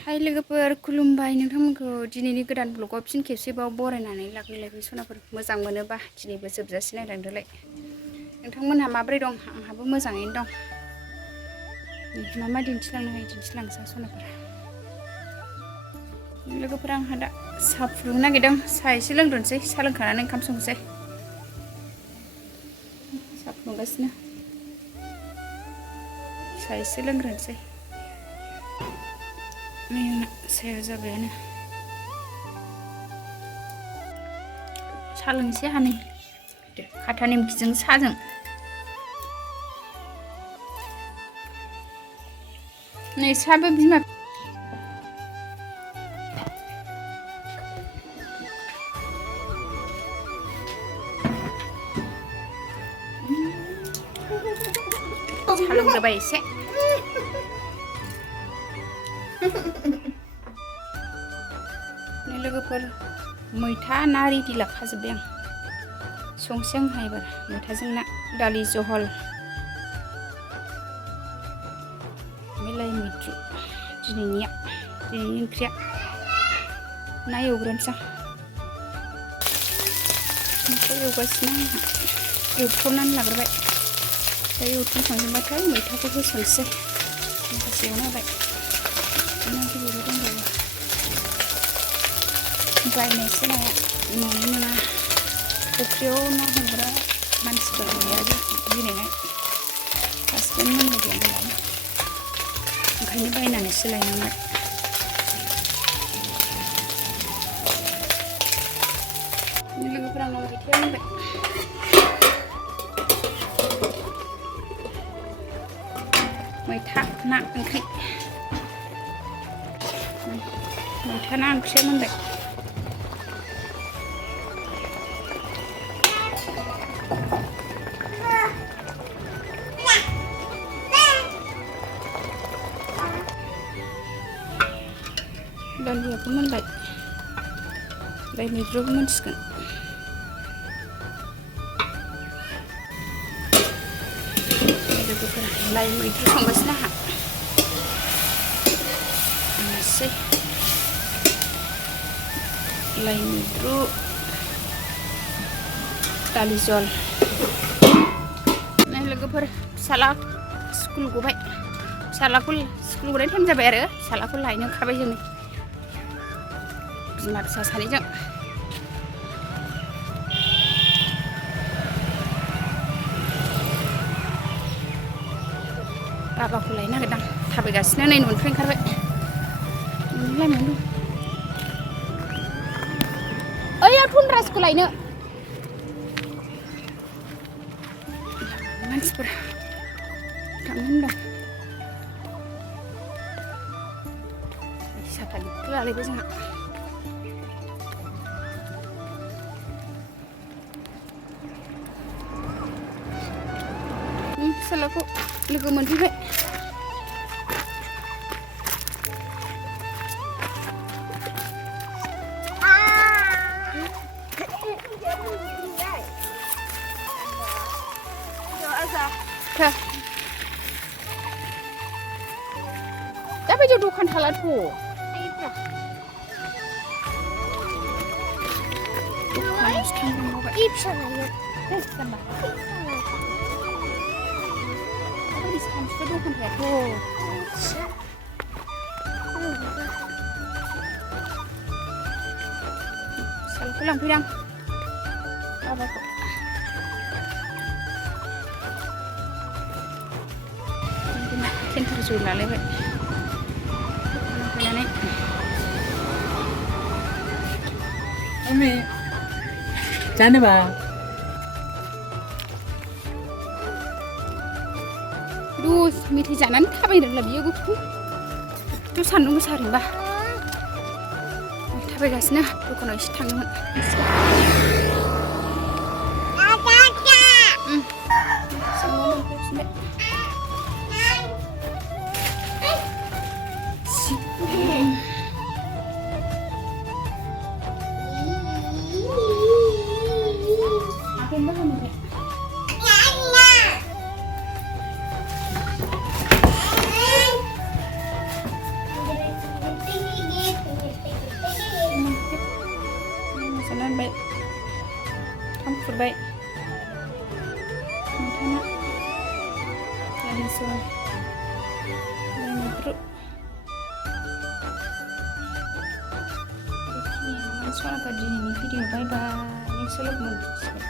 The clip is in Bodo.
हाय लोगोफोर खुलुमबाय नोंथांमोनखौ दिनैनि गोदान ब्लगाव फिन खेबसेबाव बरायनानै लाबोलायबाय सनाफोर मोजां मोनोबा दिनैबो जोबजासे नायलांदोलाय नोंथांमोनहा माबोरै दं आंहाबो मोजाङैनो दं मा मा दिन्थिलांनो हायो दिन्थिलांसै सनाफोर लोगोफोर आंहा दा साहा फुदुंनो नागिरदों साहा एसे लोंग्रोनोसै साहा लोंखांनानै ओंखाम संसै साहा फुदुंगासिनो साहा एसे लोंग्रोनोसै आयौना साया जाबायानो साहा लोंसै हानै खाथा निमखिजों साहाजों नै साहाबो बिमा साहा लोंग्रोबाय एसे लोगोफोर मैथा ना रेडि लाखाजोब्बाय आं संसै आंहा एबार मैथाजों ना दालि जहल लाइ मैद्रु दिनैनि ओंख्रिया ना एवग्रोनोसै आं एवगासिनो आंहा एवथ्रमनानै लाग्रोबाय दा एवथ्रमखांजोबबाथाय मैथाखौ होसनसै माखासे एवना होबाय बेबो दंबावो बायनायसो नाया न'नि नङा फुख्रियाव ना हमग्रा मानसिफोर गैया दिनैहाय हासबेन्ड मोननो गैया नालाय ओंखायनो बायनानैसो लायनांबाय लोगोफोर आंनाव मैथाया मोनबाय मैथा ना ओंख्रि मैथा ना ओंख्रिया मोनबाय दालियाबो मोनबाय लाइ मैद्रुबो मोनसिगोन लोगोफोरा लाइ मैद्रु संगासिनो आंहा आंनोसै लाइ मैद्रु दालि जल लोगोफोर फिसाला स्कुल गबाय फिसालाखौ स्कुल गनाय टाइम जाबाय आरो फिसालाखौ लायनो ओंखारबाय जोङो बिमा फिसा सानैजों बाबाखौ लायनो नागिरदां थाबायगासिनो नै न'निफ्राय ओंखारबाय लामायावनो दं ओइयाव थुनराजखौ लायनो मानसिफोर थांनो दं साथा गिदिर लालायबाय जोंहा फिसालाखौ लोगो मोनफैबाय दा बायदियाव दखान थालाथ' सानसुआव दखान थायाथ' फिसालाखौ लांफैदां बाबाखौ केन्टार जौ लालायबाय लांफैनानै जानोबा रुस मेथाइ जानानै थाबायनो रोंला बियो गथ' सान्दुं गोसा ओरैनोबा थाबायगासिनो दखानाव एसे थांदोंमोन जानबाय ओंखाम खुरबाय नोंथाङा दालि जहल मैद्रु बेखिनियानो सनाफोर दिनैनि भिडिअ बाय बाय नेक्स्ट लोगो मोनसिगोन